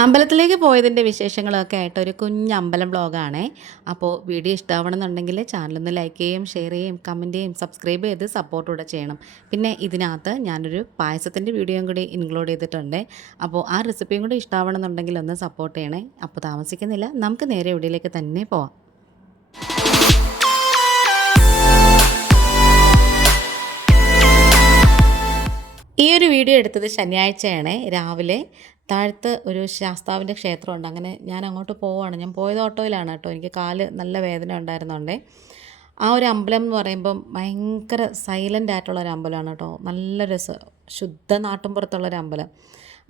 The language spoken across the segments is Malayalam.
അമ്പലത്തിലേക്ക് പോയതിന്റെ വിശേഷങ്ങളൊക്കെ ആയിട്ട് ഒരു കുഞ്ഞ് അമ്പലം ബ്ലോഗാണേ അപ്പോൾ വീഡിയോ ഇഷ്ടമാവണമെന്നുണ്ടെങ്കിൽ ചാനലൊന്ന് ലൈക്ക് ചെയ്യും ഷെയർ ചെയ്യും കമന്റ് ചെയ്യും സബ്സ്ക്രൈബ് ചെയ്ത് സപ്പോർട്ട് കൂടെ ചെയ്യണം. പിന്നെ ഇതിനകത്ത് ഞാനൊരു പായസത്തിന്റെ വീഡിയോയും കൂടി ഇൻക്ലൂഡ് ചെയ്തിട്ടുണ്ട്. അപ്പോൾ ആ റെസിപ്പിയും കൂടി ഇഷ്ടമാവണമെന്നുണ്ടെങ്കിൽ ഒന്ന് സപ്പോർട്ട് ചെയ്യണേ. അപ്പോൾ താമസിക്കുന്നില്ല. നമുക്ക് നേരെ വീഡിയോയിലേക്ക് തന്നെ പോവാം. ഈ ഒരു വീഡിയോ എടുത്തത് ശനിയാഴ്ചയാണ്. രാവിലെ താഴത്ത് ഒരു ശാസ്താവിന്റെ ക്ഷേത്രമുണ്ട്. അങ്ങനെ ഞാൻ അങ്ങോട്ട് പോവാണ്. ഞാൻ പോയത് ഓട്ടോയിലാണ് കേട്ടോ. എനിക്ക് കാൽ നല്ല വേദന ഉണ്ടായിരുന്നുണ്ടേ. ആ ഒരു അമ്പലം എന്ന് പറയുമ്പം ഭയങ്കര സൈലന്റ് ആയിട്ടുള്ള ഒരു അമ്പലമാണ് കേട്ടോ. നല്ല രസ ശുദ്ധ നാട്ടുമ്പുറത്തുള്ളൊരു അമ്പലം.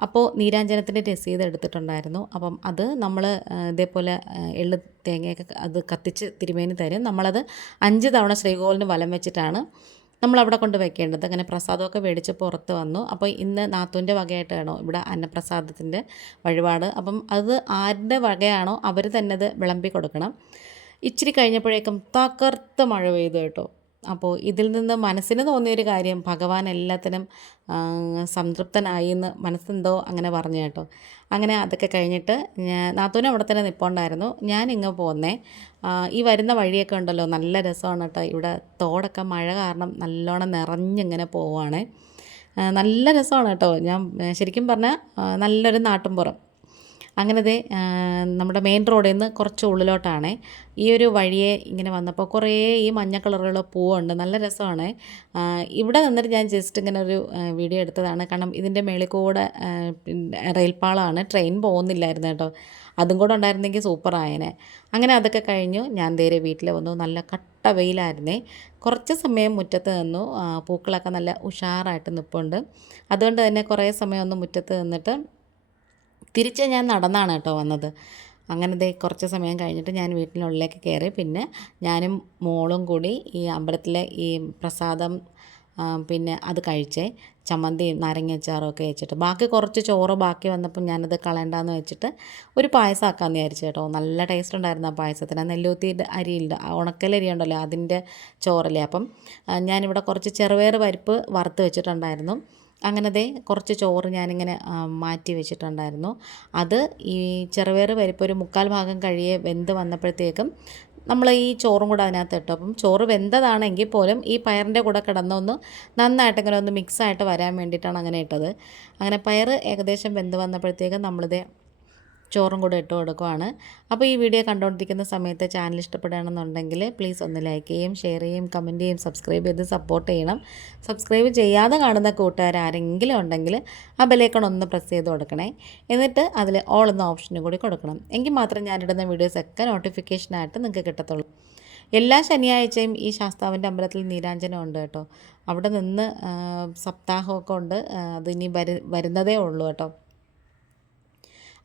അപ്പോൾ നീരാഞ്ജനത്തിന്റെ രസീത് എടുത്തിട്ടുണ്ടായിരുന്നു. അപ്പം അത് നമ്മൾ ഇതേപോലെ എള്ള് തേങ്ങയൊക്കെ അത് കത്തിച്ച് തിരുമേനി തരും. നമ്മളത് അഞ്ച് തവണ ശ്രീകോവിലിന് വലം വെച്ചിട്ടാണ് നമ്മളവിടെ കൊണ്ട് വെക്കേണ്ടത്. അങ്ങനെ പ്രസാദമൊക്കെ മേടിച്ച് പുറത്ത് വന്നു. അപ്പോൾ ഇന്ന് നാത്തൂന്റെ വകയായിട്ടാണോ ഇവിടെ അന്നപ്രസാദത്തിന്റെ വഴിപാട്? അപ്പം അത് ആരുടെ വകയാണോ? അവർ തന്നെ അത് വിളമ്പി കൊടുക്കണം. ഇച്ചിരി കഴിഞ്ഞപ്പോഴേക്കും തകർത്ത് മഴ പെയ്തു കേട്ടോ. അപ്പോൾ ഇതിൽ നിന്ന് മനസ്സിന് തോന്നിയൊരു കാര്യം ഭഗവാൻ എല്ലാത്തിനും സംതൃപ്തനായി എന്ന് മനസ്സെന്തോ അങ്ങനെ പറഞ്ഞു കേട്ടോ. അങ്ങനെ അതൊക്കെ കഴിഞ്ഞിട്ട് ഞാൻ നാത്തൂനും അവിടെ തന്നെ നിൽപ്പുണ്ടായിരുന്നു ഞാൻ ഇങ്ങ് പോന്നേ ഈ വരുന്ന വഴിയൊക്കെ ഉണ്ടല്ലോ നല്ല രസമാണ് കേട്ടോ. ഇവിടെ തോടൊക്കെ മഴ കാരണം നല്ലോണം നിറഞ്ഞിങ്ങനെ പോവുകയാണ് നല്ല രസമാണ് കേട്ടോ. ഞാൻ ശരിക്കും പറഞ്ഞാൽ നല്ലൊരു നാട്ടിൻപുറം അങ്ങനെ ദേ നമ്മുടെ മെയിൻ റോഡിൽ നിന്ന് കുറച്ച് ഉള്ളിലോട്ടാണ്. ഈ ഒരു വഴിയെ ഇങ്ങനെ വന്നപ്പോൾ കുറേ ഈ മഞ്ഞ കളറുള്ള പൂവുണ്ട്. നല്ല രസമാണ്. ഇവിടെ നിന്നിട്ട് ഞാൻ ജസ്റ്റ് ഇങ്ങനെ ഒരു വീഡിയോ എടുത്തതാണ്. കാരണം ഇതിന്റെ മേളിൽ കൂടെ റെയിൽപ്പാളമാണ് ട്രെയിൻ പോകുന്നില്ലായിരുന്നു കേട്ടോ. അതും കൂടെ ഉണ്ടായിരുന്നെങ്കിൽ സൂപ്പർ ആയേനെ. അങ്ങനെ അതൊക്കെ കഴിഞ്ഞു. ഞാൻ നേരെ വീട്ടിൽ വന്നു. നല്ല കട്ട വെയിലായിരുന്നേ. കുറച്ച് സമയം മുറ്റത്ത് നിന്നു. പൂക്കളൊക്കെ നല്ല ഉഷാറായിട്ട് നിൽപ്പുണ്ട് അതുകൊണ്ട് തന്നെ കുറേ സമയം ഒന്ന് മുറ്റത്ത് നിന്നിട്ട് തിരിച്ച് ഞാൻ നടന്നാണ് കേട്ടോ വന്നത്. അങ്ങനെ ദേ കുറച്ച് സമയം കഴിഞ്ഞിട്ട് ഞാൻ വീട്ടിനുള്ളിലേക്ക് കയറി. പിന്നെ ഞാനും മോളും കൂടി ഈ അമ്പലത്തിലെ ഈ പ്രസാദം പിന്നെ അത് കഴിച്ചേ. ചമ്മന്തിയും നാരങ്ങച്ചാറും ഒക്കെ വെച്ചിട്ട്. ബാക്കി കുറച്ച് ചോറ് ബാക്കി വന്നപ്പോൾ ഞാനത് കളയണ്ടെന്ന് വെച്ചിട്ട് ഒരു പായസം ആക്കാമെന്ന് വിചാരിച്ചു കേട്ടോ. നല്ല ടേസ്റ്റ് ഉണ്ടായിരുന്നു ആ പായസത്തിന്. നെല്ലൂത്തിന്റെ അരിയില്ല ഉണക്കലരി ഉണ്ടല്ലോ അതിന്റെ ചോറല്ലേ. അപ്പം ഞാനിവിടെ കുറച്ച് ചെറുപയർ പരിപ്പ് വറുത്ത് വെച്ചിട്ടുണ്ടായിരുന്നു. അങ്ങനെ ദേ കുറച്ച് ചോറ് ഞാനിങ്ങനെ മാറ്റി വെച്ചിട്ടുണ്ടായിരുന്നു. അത് ഈ ചെറുപയർ പരിപ്പ് ഒരു മുക്കാൽ ഭാഗം കഴിയെ വെന്ത് വന്നപ്പോഴത്തേക്കും നമ്മൾ ഈ ചോറും കൂടെ അതിനകത്ത് ഇട്ടു. അപ്പം ചോറ് വെന്തതാണെങ്കിൽ പോലും ഈ പയറിന്റെ കൂടെ കിടന്നൊന്ന് നന്നായിട്ട് ഇങ്ങനെ ഒന്ന് മിക്സായിട്ട് വരാൻ വേണ്ടിയിട്ടാണ് അങ്ങനെ ഇട്ടത്. അങ്ങനെ പയർ ഏകദേശം വെന്ത് വന്നപ്പോഴത്തേക്കും നമ്മളിത് ചോറും കൂടെ ഇട്ട് കൊടുക്കുവാണ്. അപ്പോൾ ഈ വീഡിയോ കണ്ടുകൊണ്ടിരിക്കുന്ന സമയത്ത് ചാനൽ ഇഷ്ടപ്പെടുകയാണെന്നുണ്ടെങ്കിൽ പ്ലീസ് ഒന്ന് ലൈക്ക് ചെയ്യും ഷെയർ ചെയ്യും കമന്റ് ചെയ്യും സബ്സ്ക്രൈബ് ചെയ്ത് സപ്പോർട്ട് ചെയ്യണം. സബ്സ്ക്രൈബ് ചെയ്യാതെ കാണുന്ന കൂട്ടുകാർ ആരെങ്കിലും ഉണ്ടെങ്കിൽ ആ ബെലേക്കൺ ഒന്ന് പ്രസ് ചെയ്ത് കൊടുക്കണേ. എന്നിട്ട് അതിൽ ഓൾ എന്ന ഓപ്ഷനും കൂടി കൊടുക്കണം. എങ്കിൽ മാത്രം ഞാനിടുന്ന വീഡിയോസൊക്കെ നോട്ടിഫിക്കേഷനായിട്ട് നിങ്ങൾക്ക് കിട്ടത്തുള്ളൂ. എല്ലാ ശനിയാഴ്ചയും ഈ ശാസ്താവിന്റെ അമ്പലത്തിൽ നീരാഞ്ജനം ഉണ്ട് കേട്ടോ. അവിടെ നിന്ന് സപ്താഹമൊക്കെ ഉണ്ട്. അത് ഇനി വരുന്നതേ ഉള്ളൂ കേട്ടോ.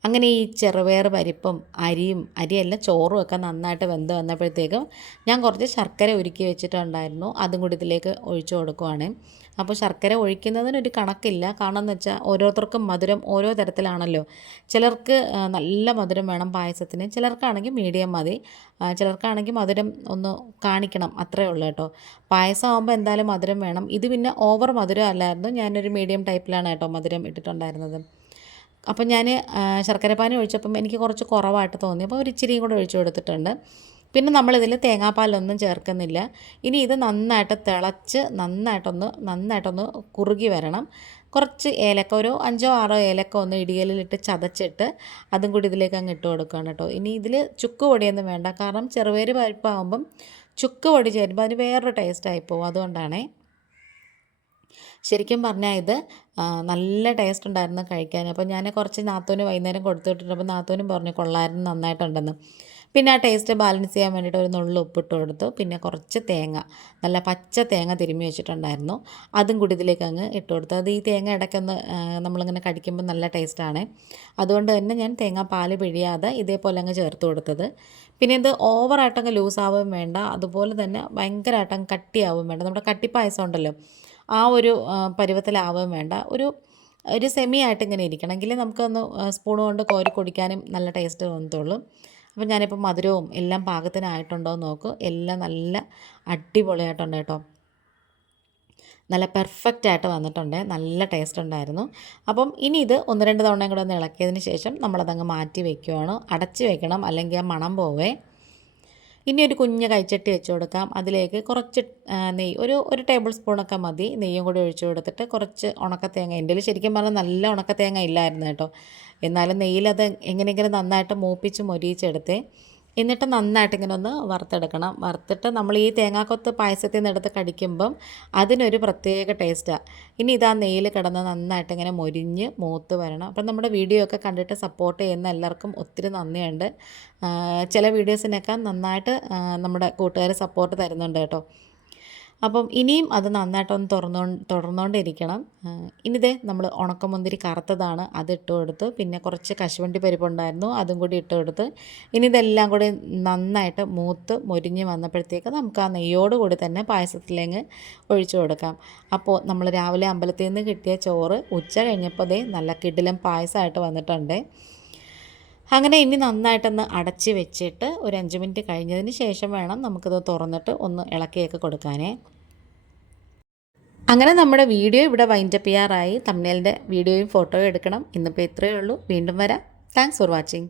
അങ്ങനെ ഈ ചെറുപയർ പരിപ്പും അരിയും അരിയല്ല ചോറും ഒക്കെ നന്നായിട്ട് വെന്ത് വന്നപ്പോഴത്തേക്കും ഞാൻ കുറച്ച് ശർക്കര ഒരുക്കി വെച്ചിട്ടുണ്ടായിരുന്നു. അതും കൂടി ഇതിലേക്ക് ഒഴിച്ചു കൊടുക്കുവാണ്. അപ്പോൾ ശർക്കര ഒഴിക്കുന്നതിനൊരു കണക്കില്ല. കാരണം എന്ന് വെച്ചാൽ ഓരോരുത്തർക്കും മധുരം ഓരോ തരത്തിലാണല്ലോ. ചിലർക്ക് നല്ല മധുരം വേണം പായസത്തിന്. ചിലർക്കാണെങ്കിൽ മീഡിയം മതി. ചിലർക്കാണെങ്കിൽ മധുരം ഒന്ന് കാണിക്കണം. അത്രേ ഉള്ളൂ കേട്ടോ. പായസം ആകുമ്പോൾ എന്തായാലും മധുരം വേണം. ഇത് പിന്നെ ഓവർ മധുരം അല്ലായിരുന്നു. ഞാനൊരു മീഡിയം ടൈപ്പിലാണ് കേട്ടോ മധുരം ഇട്ടിട്ടുണ്ടായിരുന്നത്. അപ്പം ഞാൻ ശർക്കരപ്പാനി ഒഴിച്ചപ്പം എനിക്ക് കുറച്ച് കുറവായിട്ട് തോന്നി. അപ്പോൾ ഒരു ഇച്ചിരിയും കൂടെ ഒഴിച്ചു കൊടുത്തിട്ടുണ്ട്. പിന്നെ നമ്മളിതിൽ തേങ്ങാപ്പാലൊന്നും ചേർക്കുന്നില്ല. ഇനി ഇത് നന്നായിട്ട് തിളച്ച് നന്നായിട്ടൊന്ന് നന്നായിട്ടൊന്ന് കുറുകി വരണം. കുറച്ച് ഏലക്ക ഒരു അഞ്ചോ ആറോ ഏലക്ക ഒന്ന് ഇടിയലിലിട്ട് ചതച്ചിട്ട് അതും കൂടി ഇതിലേക്ക് അങ്ങ് ഇട്ട് കൊടുക്കുകയാണ് കേട്ടോ. ഇനി ഇതിൽ ചുക്ക് പൊടിയൊന്നും വേണ്ട. കാരണം ചെറുപേര് പരിപ്പാകുമ്പം ചുക്ക് പൊടി ചേരുമ്പോൾ അതിന് വേറൊരു ടേസ്റ്റായി പോകും അതുകൊണ്ടാണേ. ശരിക്കും പറഞ്ഞാൽ ഇത് നല്ല ടേസ്റ്റ് ഉണ്ടായിരുന്നു കഴിക്കാൻ. അപ്പോൾ ഞാൻ കുറച്ച് നാത്തോന് വൈകുന്നേരം കൊടുത്തു വിട്ടിട്ടുണ്ട് അപ്പോൾ നാത്തോനും പറഞ്ഞു കൊള്ളായിരുന്നു നന്നായിട്ടുണ്ടെന്ന്. പിന്നെ ആ ടേസ്റ്റ് ബാലൻസ് ചെയ്യാൻ വേണ്ടിയിട്ട് ഒരു നുള്ളു ഉപ്പിട്ട് കൊടുത്തു. പിന്നെ കുറച്ച് തേങ്ങ നല്ല പച്ച തേങ്ങ തിരുമ്മി വെച്ചിട്ടുണ്ടായിരുന്നു. അതും കൂടി ഇതിലേക്ക് അങ്ങ് ഇട്ട് കൊടുത്തു. അത് ഈ തേങ്ങ ഇടയ്ക്കൊന്ന് നമ്മളിങ്ങനെ കടിക്കുമ്പോൾ നല്ല ടേസ്റ്റാണ് അതുകൊണ്ട് തന്നെ ഞാൻ തേങ്ങ പാൽ പിഴിയാതെ ഇതേപോലെ അങ്ങ് ചേർത്ത് കൊടുത്തത്. പിന്നെ ഇത് ഓവറായിട്ടങ്ങ് ലൂസാവുകയും വേണ്ട. അതുപോലെ തന്നെ ഭയങ്കരമായിട്ടങ്ങ് കട്ടിയാവുകയും വേണ്ട. നമ്മുടെ കട്ടിപ്പായസം ഉണ്ടല്ലോ ആ ഒരു പരുവത്തിലാവുകയും വേണ്ട. ഒരു ഒരു സെമി ആയിട്ട് ഇങ്ങനെ ഇരിക്കണമെങ്കിൽ നമുക്കൊന്ന് സ്പൂൺ കൊണ്ട് കോരി കുടിക്കാനും നല്ല ടേസ്റ്റ് തോന്നത്തുള്ളൂ. അപ്പം ഞാനിപ്പോൾ മധുരവും എല്ലാം പാകത്തിനായിട്ടുണ്ടോ എന്ന് നോക്കും. എല്ലാം നല്ല അടിപൊളിയായിട്ടുണ്ട് കേട്ടോ. നല്ല പെർഫെക്റ്റ് ആയിട്ട് വന്നിട്ടുണ്ട്. നല്ല ടേസ്റ്റ് ഉണ്ടായിരുന്നു. അപ്പം ഇനി ഇത് ഒന്ന് രണ്ട് തവണയും കൂടെ ഒന്ന് ഇളക്കിയതിന് ശേഷം നമ്മളതങ്ങ് മാറ്റി വെക്കുകയാണ് അടച്ച് വെക്കണം. അല്ലെങ്കിൽ ആ മണം പോവേ. ഇനി ഒരു കുഞ്ഞ് കൈച്ചട്ടി വെച്ച് കൊടുക്കാം. അതിലേക്ക് കുറച്ച് നെയ്യ് ഒരു ഒരു ടേബിൾ സ്പൂണൊക്കെ മതി. നെയ്യും കൂടി ഒഴിച്ചു കൊടുത്തിട്ട് കുറച്ച് ഉണക്കത്തേങ്ങ. എന്റെ ശരിക്കും പറഞ്ഞാൽ നല്ല ഉണക്കത്തേങ്ങ ഇല്ലായിരുന്നു കേട്ടോ. എന്നാലും നെയ്യിലത് എങ്ങനെയെങ്കിലും നന്നായിട്ട് മൂപ്പിച്ച് മൊരിയിച്ചെടുത്തേ. എന്നിട്ട് നന്നായിട്ട് ഇങ്ങനെ ഒന്ന് വറുത്തെടുക്കണം. വറുത്തിട്ട് നമ്മൾ ഈ തേങ്ങാക്കൊത്ത് പായസത്തിൽ നിന്ന് എടുത്ത് കടിക്കുമ്പം അതിനൊരു പ്രത്യേക ടേസ്റ്റാണ് ഇനി ഇതാ നെയ്യിൽ കിടന്ന് നന്നായിട്ട് ഇങ്ങനെ മൊരിഞ്ഞ് മൂത്ത് വരണം. അപ്പം നമ്മുടെ വീഡിയോ ഒക്കെ കണ്ടിട്ട് സപ്പോർട്ട് ചെയ്യുന്ന എല്ലാവർക്കും ഒത്തിരി നന്ദിയുണ്ട്. ചില വീഡിയോസിനൊക്കെ നന്നായിട്ട് നമ്മുടെ കൂട്ടുകാർ സപ്പോർട്ട് തരുന്നുണ്ട് കേട്ടോ. അപ്പം ഇനിയും അത് നന്നായിട്ടൊന്ന് തുറന്നോ തുടർന്നുകൊണ്ടിരിക്കണം ഇനിതേ നമ്മൾ ഉണക്കമുന്തിരി കറുത്തതാണ് അത് ഇട്ട് കൊടുത്ത് പിന്നെ കുറച്ച് കശുവണ്ടി പരിപ്പുണ്ടായിരുന്നു അതും കൂടി ഇട്ട് കൊടുത്ത് ഇനി ഇതെല്ലാം കൂടി നന്നായിട്ട് മൂത്ത് മൊരിഞ്ഞ് വന്നപ്പോഴത്തേക്ക് നമുക്ക് ആ നെയ്യോട് കൂടി തന്നെ പായസത്തിലേക്ക് ഒഴിച്ചു കൊടുക്കാം. അപ്പോൾ നമ്മൾ രാവിലെ അമ്പലത്തിൽ നിന്ന് കിട്ടിയ ചോറ് ഉച്ച കഴിഞ്ഞപ്പോൾ ദേ നല്ല കിടിലം പായസമായിട്ട് വന്നിട്ടുണ്ട്. അങ്ങനെ ഇനി നന്നായിട്ടൊന്ന് അടച്ച് വെച്ചിട്ട് ഒരു അഞ്ച് മിനിറ്റ് കഴിഞ്ഞതിന് ശേഷം വേണം നമുക്കിത് തുറന്നിട്ട് ഒന്ന് ഇളക്കിയൊക്കെ കൊടുക്കാനേ. അങ്ങനെ നമ്മുടെ വീഡിയോ ഇവിടെ വൈൻഡപ്പ് ചെയ്യാറായി. തമ്മിലിന്റെ വീഡിയോയും ഫോട്ടോയും എടുക്കണം. ഇന്നിപ്പോൾ ഇത്രയേ ഉള്ളൂ. വീണ്ടും വരാം. Thanks for watching